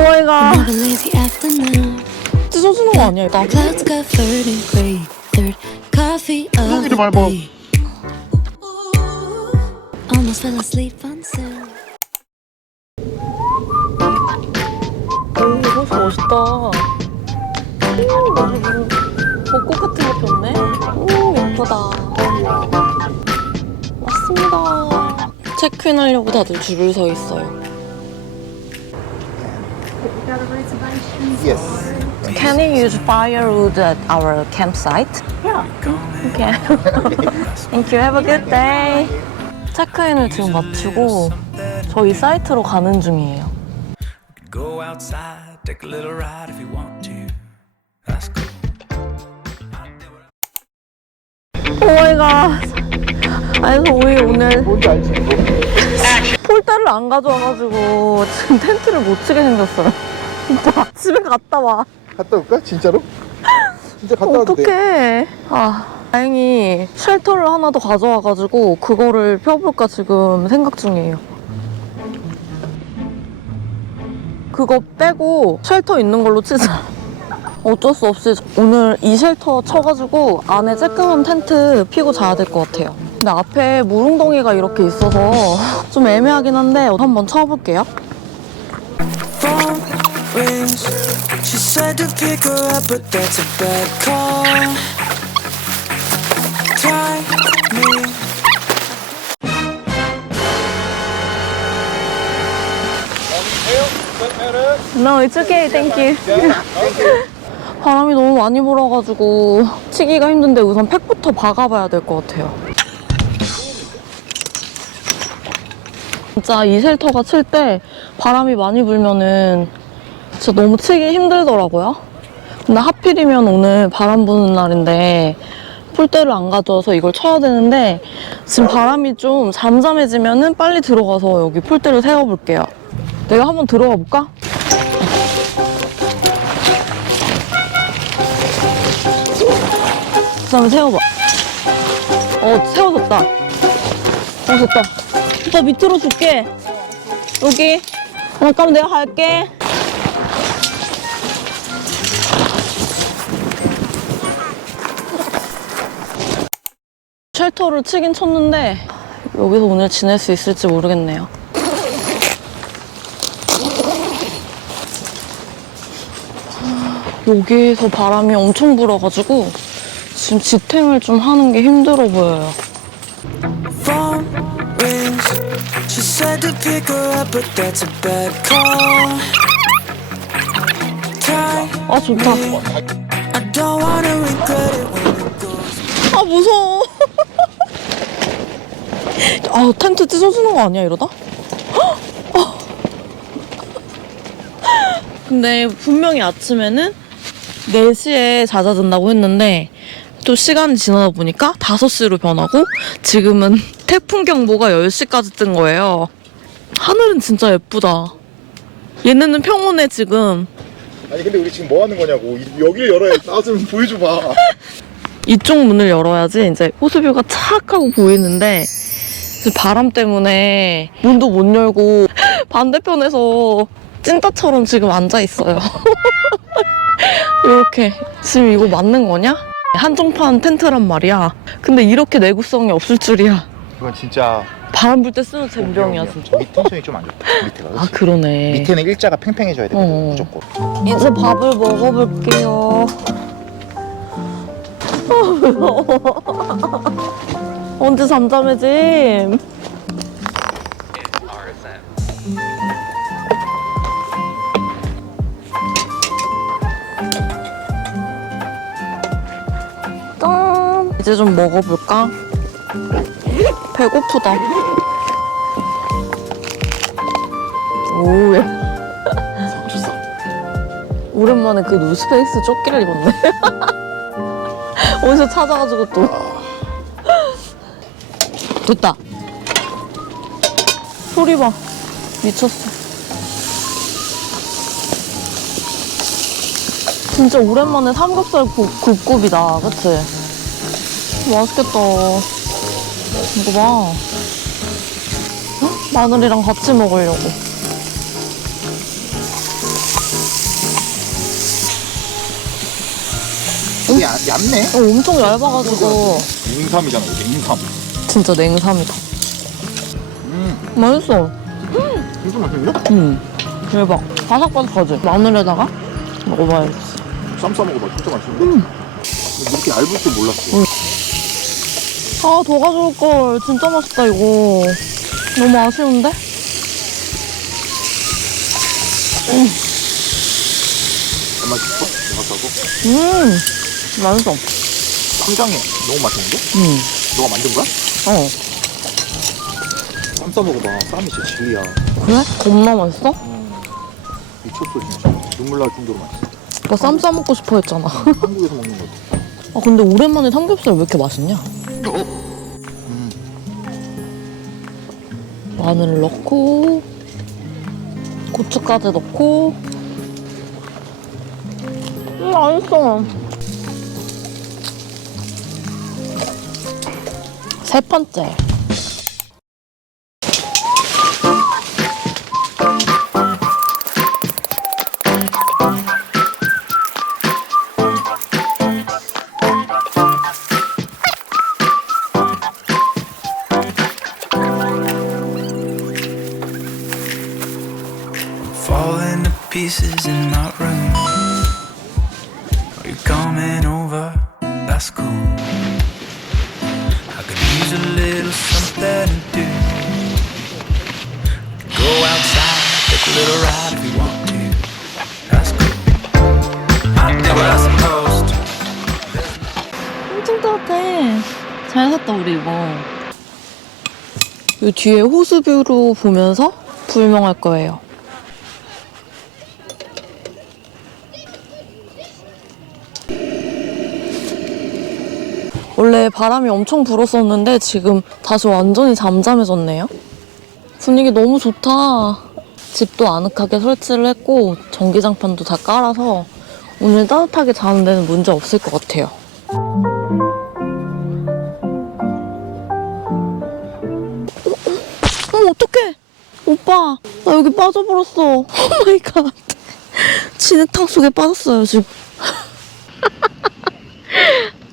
Another lazy afternoon. 찢어지는 거 아니야, 이거? Clouds covered in gray. Third coffee of 여기도 the 밟아. day. Almost fell asleep on set. 오, 이거 멋있다. 오, 벚꽃 같은 거 폈네? 오, 예쁘다. 왔습니다. 체크인 하려고 다들 줄을 서 있어요. Yes. Can you use firewood at our campsite? Yeah. Okay. Thank you. Have a good day. 체크인을 지금 마치고 저희 사이트로 가는 중이에요. Go outside, take a little ride if you want to. That's cool. 오마이갓. 아니, 우리 오늘 뭔지 알지? 폴대를 안 가져와가지고 지금 텐트를 못 치게 생겼어요. 오빠 집에 갔다 와. 갔다 올까? 진짜로? 진짜 갔다 와도 돼. 어떡해. 아, 다행히 쉘터를 하나 더 가져와가지고 그거를 펴볼까 지금 생각 중이에요. 그거 빼고 쉘터 있는 걸로 치자. 어쩔 수 없이 오늘 이 쉘터 쳐가지고 안에 쬐끄만 텐트 피고 자야 될 것 같아요. 근데 앞에 무릉덩이가 이렇게 있어서 좀 애매하긴 한데 한번 쳐볼게요. Said to pick her up, but that's a bad call. Try me. No, it's okay. Thank you. 바람이 너무 많이 불어가지고 치기가 힘든데 우선 팩부터 박아봐야 될 것 같아요. 진짜 이 쉘터가 칠 때 바람이 많이 불면은 진짜 너무 치기 힘들더라고요. 근데 하필이면 오늘 바람 부는 날인데 폴대를 안 가져와서 이걸 쳐야 되는데 지금 바람이 좀 잠잠해지면은 빨리 들어가서 여기 폴대를 세워볼게요. 내가 한번 들어가 볼까? 그다음에 세워봐. 어, 세워졌다. 어. 오빠 밑으로 줄게. 여기. 잠깐만 내가 갈게. 쉘터를 치긴 쳤는데 여기서 오늘 지낼 수 있을지 모르겠네요. 여기에서 바람이 엄청 불어가지고 지금 지탱을 좀 하는 게 힘들어 보여요. 아 좋다. 아 무서워. 아 텐트 찢어지는 거 아니야 이러다? 헉! 어. 근데 분명히 아침에는 4시에 잦아든다고 했는데 또 시간이 지나다 보니까 5시로 변하고 지금은 태풍 경보가 10시까지 뜬 거예요. 하늘은 진짜 예쁘다. 얘네는 평온해 지금. 아니 근데 우리 지금 뭐 하는 거냐고. 이- 여기를 열어야 나 좀 보여줘봐. 이쪽 문을 열어야지 이제 호수뷰가 착 하고 보이는데 바람 때문에 문도 못 열고 반대편에서 찐따처럼 지금 앉아 있어요. 이렇게 지금 이거 맞는 거냐? 한정판 텐트란 말이야. 근데 이렇게 내구성이 없을 줄이야. 이건 진짜 바람 불 때 쓰는 젬병이야 진짜. 저기 텐션이 좀 안 좋다. 밑에가. 아 그치? 그러네. 밑에는 일자가 팽팽해져야 되거든 어. 무조건. 이제 밥을 먹어볼게요. 언제 잠잠해짐? 짠! 이제 좀 먹어볼까? 배고프다. 오, 예. 오랜만에 그 노스페이스 조끼를 입었네. 어디서 찾아가지고 또. 됐다. 소리 봐. 미쳤어. 진짜 오랜만에 삼겹살 굽, 굽굽이다. 그치? 맛있겠다. 이거 봐. 마늘이랑 같이 먹으려고. 이게 얇네? 이거 엄청 얇아가지고. 인삼이잖아 이게 인삼 진짜 냉삼이다. 음, 맛있어. 진짜 맛있는데? 음, 대박. 바삭바삭하지? 마늘에다가 먹어봐야지. 쌈 싸먹어봐, 진짜 맛있는데? 근데 이렇게 얇을 줄 몰랐어. 아, 더 가져올 걸. 진짜 맛있다, 이거. 너무 아쉬운데? 안 맛있어? 내가 싸고. 음, 맛있어. 쌈장에 너무 맛있는데? 음, 너가 만든 거야? 어. 쌈 싸먹어봐. 쌈이 진짜 진리야. 그래? 겁나 맛있어? 미쳤어, 진짜. 눈물 날 정도로 맛있어. 오빠 쌈 싸먹고 싶어 했잖아. 한국에서 먹는 거 같아. 아, 근데 오랜만에 삼겹살 왜 이렇게 맛있냐? 음. 마늘 넣고, 고춧가루 넣고. 음, 맛있어. 세 번째. 우리 이거. 이 뒤에 호수뷰로 보면서 불멍할 거예요. 원래 바람이 엄청 불었었는데 지금 다시 완전히 잠잠해졌네요. 분위기 너무 좋다. 집도 아늑하게 설치를 했고 전기장판도 다 깔아서 오늘 따뜻하게 자는 데는 문제 없을 것 같아요. 오빠, 나 여기 빠져버렸어. 오 마이 갓. 진흙탕 속에 빠졌어요, 지금.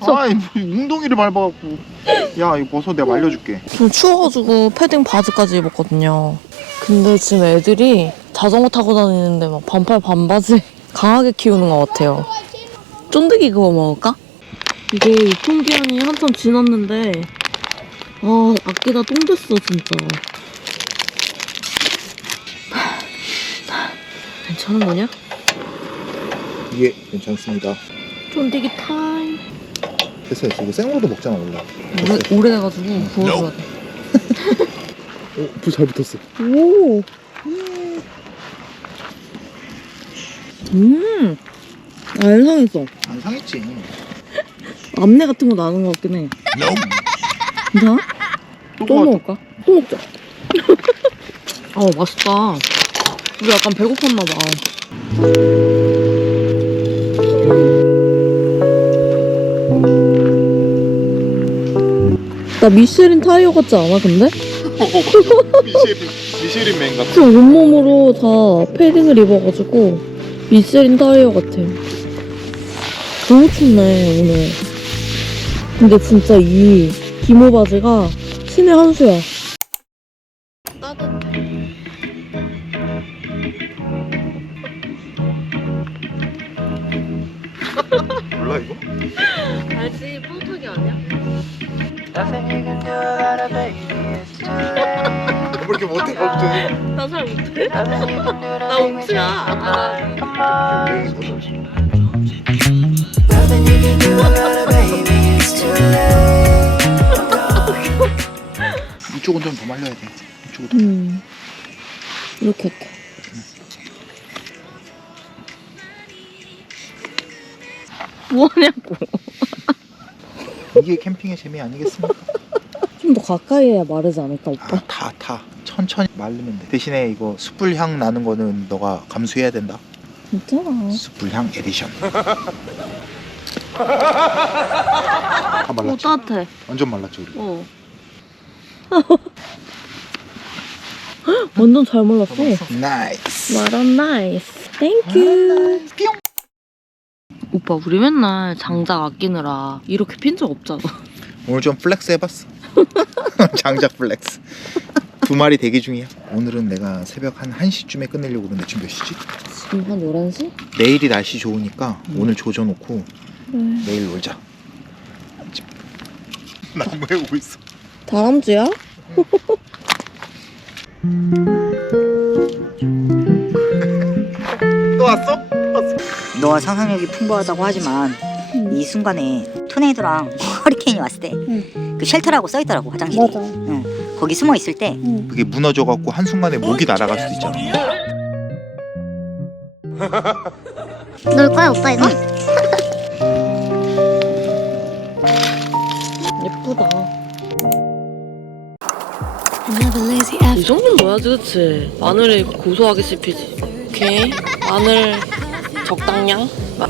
아이, 뭐 웅덩이를 밟아갖고. 야, 이거 벗어. 내가 말려줄게. 좀 추워가지고 패딩 바지까지 입었거든요. 근데 지금 애들이 자전거 타고 다니는데 막 반팔 반바지 강하게 키우는 것 같아요. 쫀득이 그거 먹을까? 이게 유통기한이 한참 지났는데 아 아끼다 똥 됐어 진짜. 괜찮은 거냐? 예, 괜찮습니다. 쫀득이 타임. 됐어, 됐어. 이거 생으로도 먹잖아, 원래. 오래, 오래돼가지고 구워줘야 돼. 오, 불잘 붙었어. 오. 음. 알상했어. 안 상했지. 암내 같은 거 나는 것 같긴 해. 괜찮아? 또. 먹을까? 또 먹자. 아 맛있다. 우리 약간 배고팠나 봐. 나 미쉐린 타이어 같지 않아 근데? 미쉐린, 미쉐린 맨 같아. 좀 온몸으로 다 패딩을 입어가지고 미쉐린 타이어 같아. 너무 춥네 오늘. 근데 진짜 이 기모 바지가 신의 한 수야. 알지 뽕타기 아니야? 왜 이렇게 못해, 갑자기? 나 잘 못해? 나 옥수야. 아, Nothing you can do about it, baby. It's too late. 이쪽은 좀 더 말려야 돼. 이쪽은 더. 음. 이렇게 이렇게. 뭐하냐고. 이게 캠핑의 재미 아니겠습니까? 좀 더 가까이 해야 마르지 않을까 오빠? 아, 다, 다. 천천히 말리면 돼. 대신에 이거 숯불 향 나는 거는 너가 감수해야 된다. 괜찮아. 숯불 향 에디션. 다어 말랐지? 따뜻해. 완전 말랐지, 우리. 어. 완전 잘 몰랐어. 나이스. 마라 나이스. 땡큐. 뿅. 오빠 우리 맨날 장작 아끼느라 이렇게 핀 적 없잖아. 오늘 좀 플렉스 해봤어. 장작 플렉스. 두 마리 대기 중이야. 오늘은 내가 새벽 한 1시쯤에 끝내려고 그러는데 지금 몇 시지? 지금 한 11시? 내일이 날씨 좋으니까 오늘 조져놓고 내일 놀자. 나무에 오고 있어. 다람쥐야? 또 왔어? 너와 상상력이 풍부하다고 하지만 이 순간에 토네이도랑 허리케인이 왔을 때그 쉘터라고 써 있더라고 화장실에. 맞아. 응. 거기 숨어 있을 때 그게 무너져갖고 한순간에 목이 날아갈 수도 있잖아. 놀 거야 오빠 이거? 예쁘다. 이. 정도는 넣어야지, 그치? 마늘이 고소하게 씹히지. 오케이. 마늘 적당량. 마-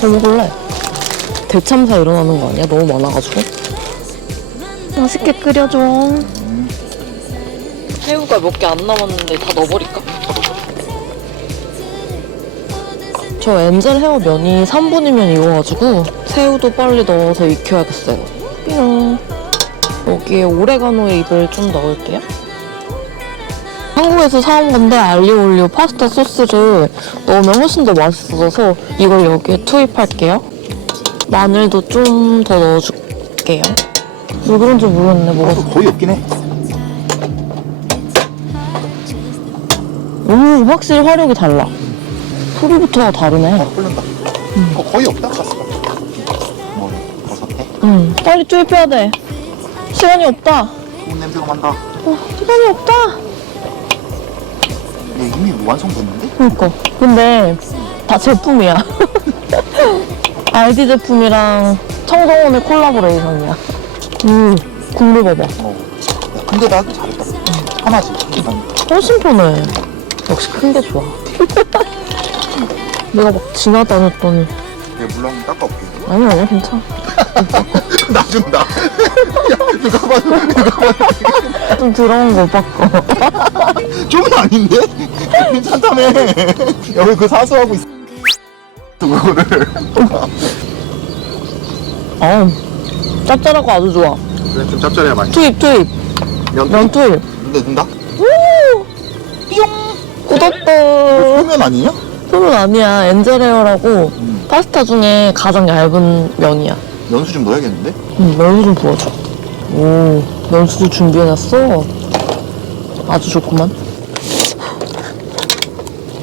잘 먹을래? 대참사 일어나는 거 아니야? 너무 많아가지고. 맛있게 끓여줘. 새우가 몇 개 안 남았는데 다 넣어버릴까? 저 엔젤 헤어 면이 3분이면 익어가지고 새우도 빨리 넣어서 익혀야겠어요. 뿅. 여기에 오레가노 잎을 좀 넣을게요. 한국에서 사온 건데 알리오 올리오 파스타 소스를 넣으면 훨씬 더 맛있어져서 이걸 여기에 투입할게요. 마늘도 좀 더 넣어줄게요. 왜 그런지 모르겠네, 뭐가. 거의 없긴 해. 오, 확실히 화력이 달라. 소리부터가 다르네. 끓는다. 어, 거의 없다. 가스가. 뭐 버섯해? 응, 빨리 투입해야 돼. 시간이 없다. 좋은 냄새가 난다. 어, 시간이 없다. 야, 이미 완성됐는데? 그니까. 근데 다 제품이야. 알디 제품이랑 청정원의 콜라보레이션이야. 음, 국물 봐봐. 어. 야, 근데 나 잘했다. 하나지. 난 훨씬 편해. 역시 큰 게 좋아. 내가 막 지나다녔더니 내가 물랑 닦아올게. 아니 아니야 괜찮아. 놔준다. 야, 누가 봐도, 누가 봐도 좀 들어온 거 바꿔. 좀 아닌데? 괜찮다며. 야, 왜 그 사수하고 있어? 그거를. 어, 짭짤하고 아주 좋아. 그래, 좀 짭짤해야 맛있어. 투입 투입. 면, 면 투입. 근데 넣는다? 묻었다. 소면 아니냐? 소면 아니야. 엔젤헤어라고 음. 파스타 중에 가장 얇은 면이야. 연수 좀 넣어야겠는데? 응, 면수 좀 부어줘. 오, 면수도 준비해놨어. 아주 좋구만.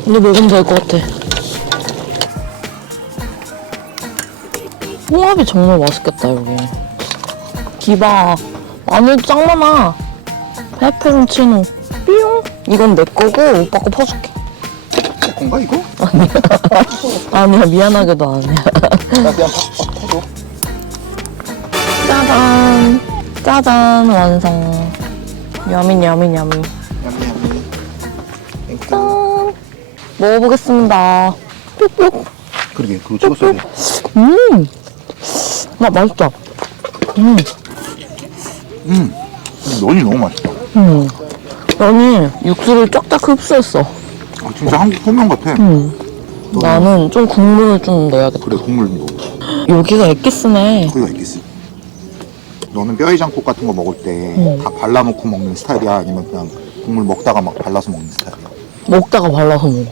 이제 먹으면 될 것 같아. 홍합이 정말 맛있겠다, 여기. 기바. 마늘 짱 많아. 페페론치노. 삐용. 이건 내 거고, 오빠 거 퍼줄게. 내 건가, 이거? 아니야, 미안하게도 아니야. 나 그냥 팍, 팍 해줘. 짜잔. 짜잔, 완성. 야미. 얌얌. 땡큐. 짠. 먹어보겠습니다. 뿅뿅. 그러게, 그거 찍었어야 돼. 음. 나 맛있다. 음. 음. 면이 너무 맛있다. 음. 면이 육수를 쫙쫙 흡수했어. 아, 진짜 한국 소면 같아. 음. 나는 좀 국물을 좀 넣어야겠다. 그래, 국물 넣어. 여기가 엑기스네. 거기가 있겠어. 너는 뼈해장국 같은 거 먹을 때 다 발라놓고 먹는 스타일이야? 아니면 그냥 국물 먹다가 막 발라서 먹는 스타일이야? 먹다가 발라서 먹어.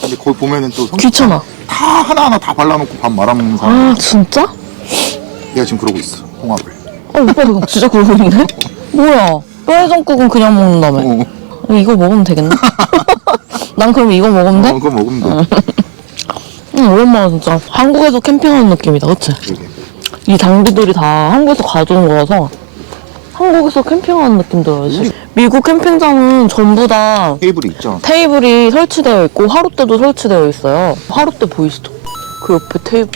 근데 거기 보면은 또 귀찮아. 다 하나하나 다 발라놓고 밥 말아먹는 사람. 아, 진짜? 내가 지금 그러고 있어. 홍합을. 어, 오빠 너 진짜 그러고 있네? 뭐야? 뼈해장국은 그냥 먹는다며. 어, 이거 먹으면 되겠네? 난 그럼 이거 먹으면 돼? 어, 그거 먹으면 돼. 응, 오랜만에 진짜 한국에서 캠핑하는 느낌이다, 그치? 그러게. 이 장비들이 다 한국에서 가져온 거라서 한국에서 캠핑하는 느낌 들어요. 지금. 미국 캠핑장은 전부 다 테이블이 있잖아. 테이블이 설치되어 있고 하룻대도 설치되어 있어요. 하룻대 보이시죠? 그 옆에 테이블.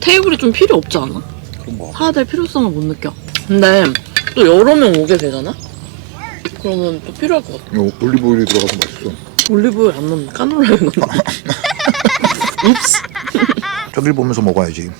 테이블이 좀 필요 없지 않아? 그런 거. 사야 될 필요성을 못 느껴. 근데 또 여러 명 오게 되잖아? 그러면 또 필요할 것 같아. 이거 올리브 오일이 들어가서 맛있어. 올리브오일 안 넣으면 까놀라에 넣어. 읍스. 저길 보면서 먹어야지.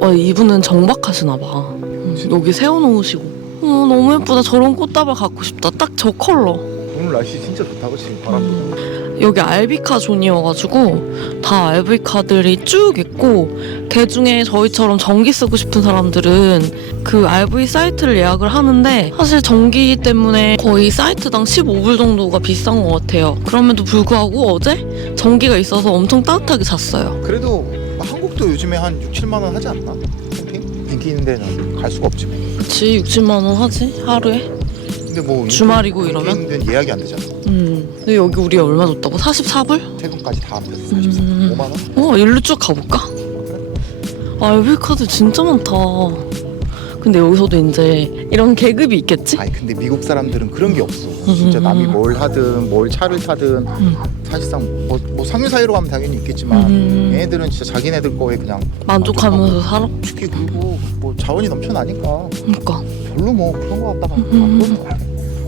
와, 이분은 정박하시나 봐. 음, 여기 세워놓으시고. 어, 너무 예쁘다. 저런 꽃다발 갖고 싶다. 딱 저 컬러. 오늘 날씨 진짜 좋다, 그치? 바람도. 여기 알비카 존이어가지고 다 알비카들이 쭉 있고 걔 중에 저희처럼 전기 쓰고 싶은 사람들은 그 RV 사이트를 예약을 하는데 사실 전기 때문에 거의 사이트당 15불 정도가 비싼 것 같아요. 그럼에도 불구하고 어제 전기가 있어서 엄청 따뜻하게 잤어요. 그래도 한국도 요즘에 한 6, 7만 원 하지 않나? 캠핑? 있는 데는 갈 수가 없지. 뭐. 그치 6, 7만 원 하지 하루에? 근데 뭐 주말이고 이러면? 데는 예약이 안 되잖아. 음. 근데 여기 우리 얼마 줬다고? 44불? 퇴근까지 다 하면 44, 음. 5만 원? 어, 일로 쭉 가볼까? 알비 카드 진짜 많다. 근데 여기서도 이제 이런 계급이 있겠지? 아니 근데 미국 사람들은 그런 게 없어. 진짜 남이 뭘 하든 뭘 차를 타든 음. 사실상 뭐, 뭐 상류 사이로 가면 당연히 있겠지만 음. 얘네들은 진짜 자기네들 거에 그냥 만족하면서 살아? 특히 그리고 뭐 자원이 넘쳐나니까 그러니까 별로 뭐 그런 거 갖다가 음. 안 그러는 거 같아.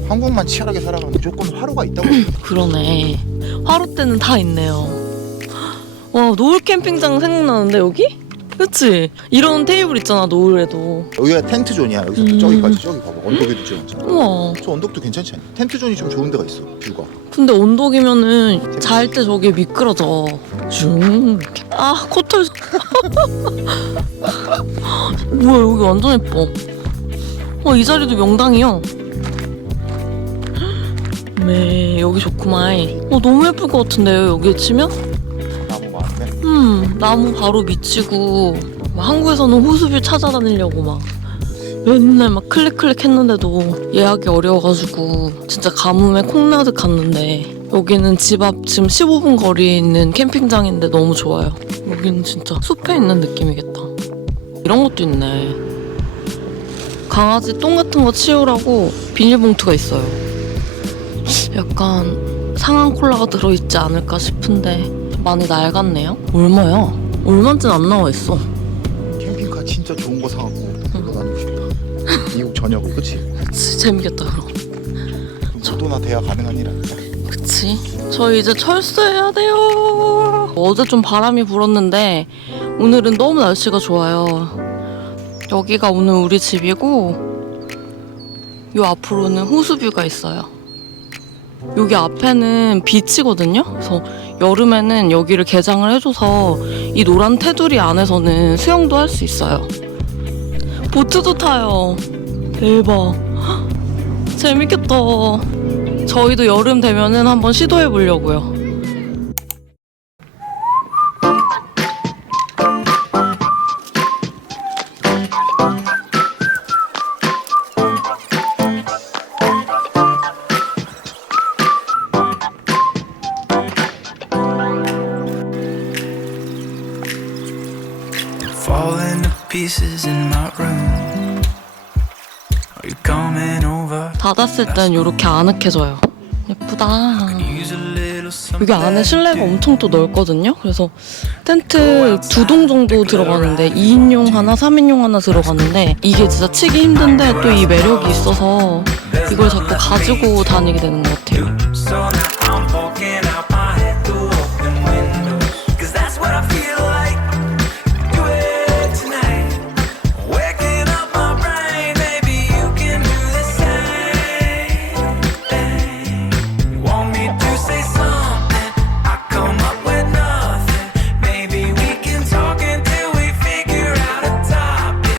한국만 치열하게 살아가면 무조건 화루가 있다고 그러네. 화로 때는 다 있네요. 와 노을 캠핑장 생각나는데 여기? 그치? 이런 테이블 있잖아 노을에도. 여기가 텐트 존이야 여기서부터 음. 저기까지 저기 봐봐 언덕에도 지어놨잖아 우와. 저 언덕도 괜찮지 않냐 텐트 존이 좀 좋은 데가 있어 뷰가 근데 언덕이면은 잘 때 저게 미끄러져. 슝. 아 코털. 뭐야 여기 완전 예뻐. 어이 자리도 명당이 요. 네 여기 좋구만. 어 너무 예쁠 것 같은데요 여기에 치면? 나무 많네 음 나무 바로 막 한국에서는 호수뷰 찾아다니려고 막 맨날 막 클릭클릭 했는데도 예약이 어려워가지고 진짜 가뭄에 콩나듯 갔는데 여기는 집 앞 지금 15분 거리에 있는 캠핑장인데 너무 좋아요 여기는 진짜 숲에 있는 느낌이겠다 이런 것도 있네 강아지 똥 같은 거 치우라고 비닐봉투가 있어요 약간 상한 콜라가 들어있지 않을까 싶은데 많이 낡았네요. 얼마야? 얼마인지는 안 나와 있어. 캠핑카 진짜 좋은 거 사갖고 놀러 다니고 싶다 미국 전역을 그치? 그치, 재밌겠다 그럼. 저도나 돼야 가능한 일 아니야 그치. 저 이제 철수해야 돼요. 어제 좀 바람이 불었는데 오늘은 너무 날씨가 좋아요. 여기가 오늘 우리 집이고 요 앞으로는 호수뷰가 있어요. 여기 앞에는 비치거든요. 그래서 여름에는 여기를 개장을 해줘서 이 노란 테두리 안에서는 수영도 할 수 있어요. 보트도 타요. 대박. 헉, 재밌겠다. 저희도 여름 되면은 한번 시도해 보려고요. 땐 이렇게 아늑해져요. 예쁘다. 여기 안에 실내가 엄청 또 넓거든요. 그래서 텐트 두 동 정도 들어가는데 2인용 하나, 3인용 하나 들어가는데 이게 진짜 치기 힘든데 또 이 매력이 있어서 이걸 자꾸 가지고 다니게 되는 것 같아요.